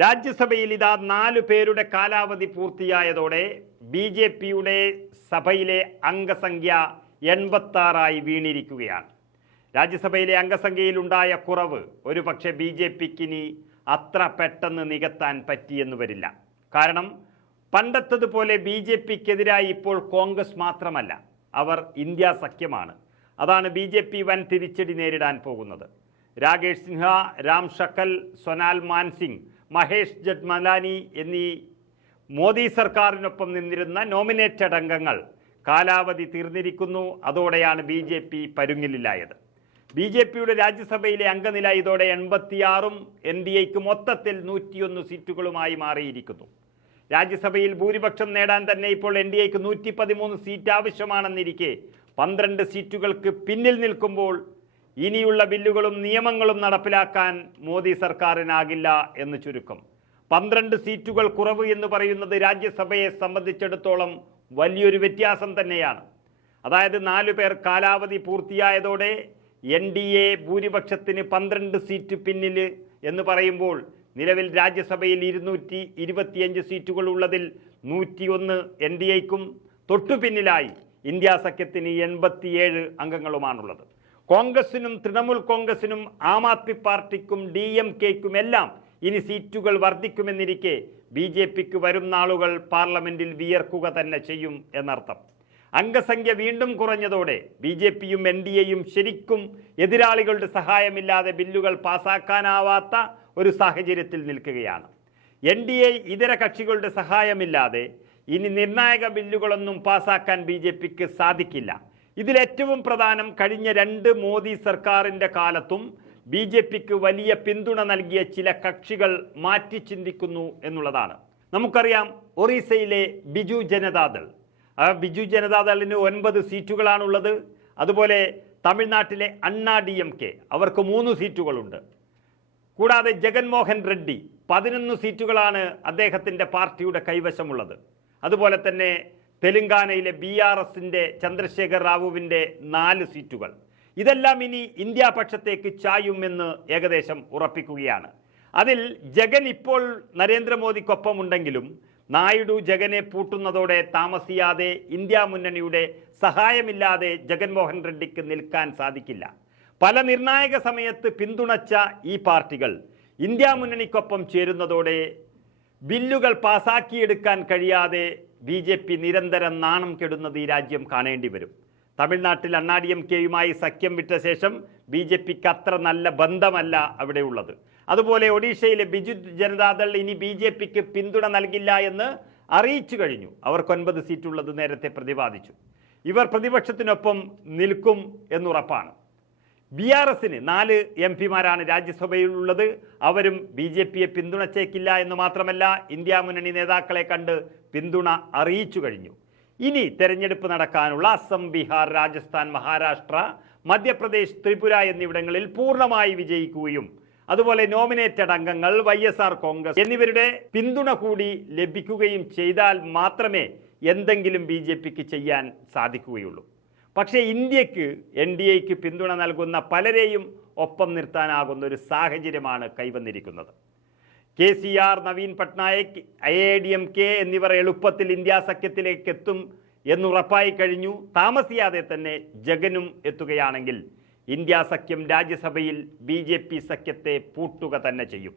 രാജ്യസഭയിൽ ഇതാ നാലു പേരുടെ കാലാവധി പൂർത്തിയായതോടെ ബി ജെ പിയുടെ സഭയിലെ അംഗസംഖ്യ എൺപത്താറായി വീണിരിക്കുകയാണ്. രാജ്യസഭയിലെ അംഗസംഖ്യയിലുണ്ടായ കുറവ് ഒരുപക്ഷെ ബി ജെ പിക്കിനി അത്ര പെട്ടെന്ന് നികത്താൻ പറ്റിയെന്ന് വരില്ല. കാരണം പണ്ടത്തതുപോലെ ബി ജെ പിക്കെതിരായി ഇപ്പോൾ കോൺഗ്രസ് മാത്രമല്ല അവർ ഇന്ത്യ സഖ്യമാണ്. അതാണ് ബി ജെ പി വൻ തിരിച്ചടി നേരിടാൻ പോകുന്നത്. രാകേഷ് സിൻഹ രാം ഷക്കൽ സൊനാൽ മാൻസിംഗ് മഹേഷ് ജഡ്മലാനി എന്നീ മോദി സർക്കാരിനൊപ്പം നിന്നിരുന്ന നോമിനേറ്റഡ് അംഗങ്ങൾ കാലാവധി തീർന്നിരിക്കുന്നു. അതോടെയാണ് ബി ജെ പി പരുങ്ങിലായത് ബി ജെ പിയുടെ രാജ്യസഭയിലെ അംഗനില ഇതോടെ എൺപത്തിയാറും എൻ ഡി എക്ക് മൊത്തത്തിൽ നൂറ്റിയൊന്ന് സീറ്റുകളുമായി മാറിയിരിക്കുന്നു. രാജ്യസഭയിൽ ഭൂരിപക്ഷം നേടാൻ തന്നെ ഇപ്പോൾ എൻ ഡി എക്ക് നൂറ്റി പതിമൂന്ന് സീറ്റ് ആവശ്യമാണെന്നിരിക്കെ പന്ത്രണ്ട് സീറ്റുകൾക്ക് പിന്നിൽ നിൽക്കുമ്പോൾ ഇനിയുള്ള ബില്ലുകളും നിയമങ്ങളും നടപ്പിലാക്കാൻ മോദി സർക്കാരിനാകില്ല എന്ന് ചുരുക്കം. പന്ത്രണ്ട് സീറ്റുകൾ കുറവ് എന്ന് പറയുന്നത് രാജ്യസഭയെ സംബന്ധിച്ചിടത്തോളം വലിയൊരു വ്യത്യാസം തന്നെയാണ്. അതായത് നാലു പേർ കാലാവധി പൂർത്തിയായതോടെ എൻ ഡി എ ഭൂരിപക്ഷത്തിന് പന്ത്രണ്ട് സീറ്റ് പിന്നിൽ എന്ന് പറയുമ്പോൾ നിലവിൽ രാജ്യസഭയിൽ ഇരുന്നൂറ്റി ഇരുപത്തിയഞ്ച് സീറ്റുകൾ ഉള്ളതിൽ നൂറ്റിയൊന്ന് എൻ ഡി എക്കും തൊട്ടു പിന്നിലായി ഇന്ത്യ സഖ്യത്തിന് എൺപത്തിയേഴ് അംഗങ്ങളുമാണുള്ളത്. കോൺഗ്രസിനും തൃണമൂൽ കോൺഗ്രസിനും ആം ആദ്മി പാർട്ടിക്കും ഡി എം കെക്കും എല്ലാം ഇനി സീറ്റുകൾ വർദ്ധിക്കുമെന്നിരിക്കെ ബി ജെ പിക്ക് വരും നാളുകൾ പാർലമെന്റിൽ വിയർക്കുക തന്നെ ചെയ്യും എന്നർത്ഥം. അംഗസംഖ്യ വീണ്ടും കുറഞ്ഞതോടെ ബി ജെ പിയും എൻ ഡി എയും ശരിക്കും എതിരാളികളുടെ സഹായമില്ലാതെ ബില്ലുകൾ പാസാക്കാനാവാത്ത ഒരു സാഹചര്യത്തിൽ നിൽക്കുകയാണ്. എൻ ഡി എ ഇതര കക്ഷികളുടെ സഹായമില്ലാതെ ഇനി നിർണായക ബില്ലുകളൊന്നും പാസാക്കാൻ ബി ജെ പിക്ക് സാധിക്കില്ല. ഇതിലേറ്റവും പ്രധാനം കഴിഞ്ഞ രണ്ട് മോദി സർക്കാരിന്റെ കാലത്തും ബി ജെ പിക്ക് വലിയ പിന്തുണ നൽകിയ ചില കക്ഷികൾ മാറ്റി ചിന്തിക്കുന്നു എന്നുള്ളതാണ്. നമുക്കറിയാം ഒറീസയിലെ ബിജു ജനതാദൾ. ആ ബിജു ജനതാദളിന് ഒൻപത് സീറ്റുകളാണുള്ളത്. അതുപോലെ തമിഴ്നാട്ടിലെ അണ്ണാ ഡി എം കെ അവർക്ക് മൂന്ന് സീറ്റുകളുണ്ട്. കൂടാതെ ജഗൻമോഹൻ റെഡ്ഡി പതിനൊന്ന് സീറ്റുകളാണ് അദ്ദേഹത്തിന്റെ പാർട്ടിയുടെ കൈവശമുള്ളത്. അതുപോലെ തന്നെ തെലുങ്കാനയിലെ ബി ആർ എസിന്റെ ചന്ദ്രശേഖർ റാവുവിന്റെ നാല് സീറ്റുകൾ. ഇതെല്ലാം ഇനി ഇന്ത്യ പക്ഷത്തേക്ക് ചായുമെന്ന് ഏകദേശം ഉറപ്പിക്കുകയാണ്. അതിൽ ജഗൻ ഇപ്പോൾ നരേന്ദ്രമോദിക്കൊപ്പമുണ്ടെങ്കിലും നായിഡു ജഗനെ പൂട്ടുന്നതോടെ താമസിയാതെ ഇന്ത്യ മുന്നണിയുടെ സഹായമില്ലാതെ ജഗൻമോഹൻ റെഡ്ഡിക്ക് നിൽക്കാൻ സാധിക്കില്ല. പല നിർണായക സമയത്ത് പിന്തുണച്ച ഈ പാർട്ടികൾ ഇന്ത്യ മുന്നണിക്കൊപ്പം ചേരുന്നതോടെ ബില്ലുകൾ പാസാക്കിയെടുക്കാൻ കഴിയാതെ ബി ജെ പി നിരന്തരം നാണം കെടുന്നത് ഈ രാജ്യം കാണേണ്ടി വരും. തമിഴ്നാട്ടിൽ അണ്ണാ ഡി എം കെയുമായി സഖ്യം വിട്ട ശേഷം ബി ജെ പിക്ക് അത്ര നല്ല ബന്ധമല്ല അവിടെ ഉള്ളത്. അതുപോലെ ഒഡീഷയിലെ ബിജു ജനതാദൾ ഇനി ബി ജെ പിക്ക് പിന്തുണ നൽകില്ല എന്ന് അറിയിച്ചു കഴിഞ്ഞു. അവർക്ക് ഒൻപത് സീറ്റുള്ളത് നേരത്തെ പ്രതിപാദിച്ചു. ഇവർ പ്രതിപക്ഷത്തിനൊപ്പം നിൽക്കും എന്നുറപ്പാണ്. ബി ആർ എസിന് നാല് എം പിമാരാണ് രാജ്യസഭയിലുള്ളത്. അവരും ബി ജെ പിയെ പിന്തുണച്ചേക്കില്ല എന്ന് മാത്രമല്ല ഇന്ത്യ മുന്നണി നേതാക്കളെ കണ്ട് പിന്തുണ അറിയിച്ചു കഴിഞ്ഞു. ഇനി തെരഞ്ഞെടുപ്പ് നടക്കാനുള്ള അസം ബീഹാർ രാജസ്ഥാൻ മഹാരാഷ്ട്ര മധ്യപ്രദേശ് ത്രിപുര എന്നിവിടങ്ങളിൽ പൂർണമായി വിജയിക്കുകയും അതുപോലെ നോമിനേറ്റഡ് അംഗങ്ങൾ വൈ എസ് ആർ കോൺഗ്രസ് എന്നിവരുടെ പിന്തുണ കൂടി ലഭിക്കുകയും ചെയ്താൽ മാത്രമേ എന്തെങ്കിലും ബി ചെയ്യാൻ സാധിക്കുകയുള്ളൂ. പക്ഷേ ഇന്ത്യയ്ക്ക് എൻ ഡി എക്ക് പിന്തുണ നൽകുന്ന പലരെയും ഒപ്പം നിർത്താനാകുന്ന ഒരു സാഹചര്യമാണ് കൈവന്നിരിക്കുന്നത്. K C R Naveen Patnaik I A D M K എന്നിവർ എളുപ്പത്തിൽ ഇന്ത്യാ സഖ്യത്തിലേക്ക് എത്തും എന്നുറപ്പായി കഴിഞ്ഞു. താമസിയാതെ തന്നെ ജഗനും എത്തുകയാണെങ്കിൽ ഇന്ത്യാ സഖ്യം രാജ്യസഭയിൽ ബി സഖ്യത്തെ പൂട്ടുക തന്നെ ചെയ്യും.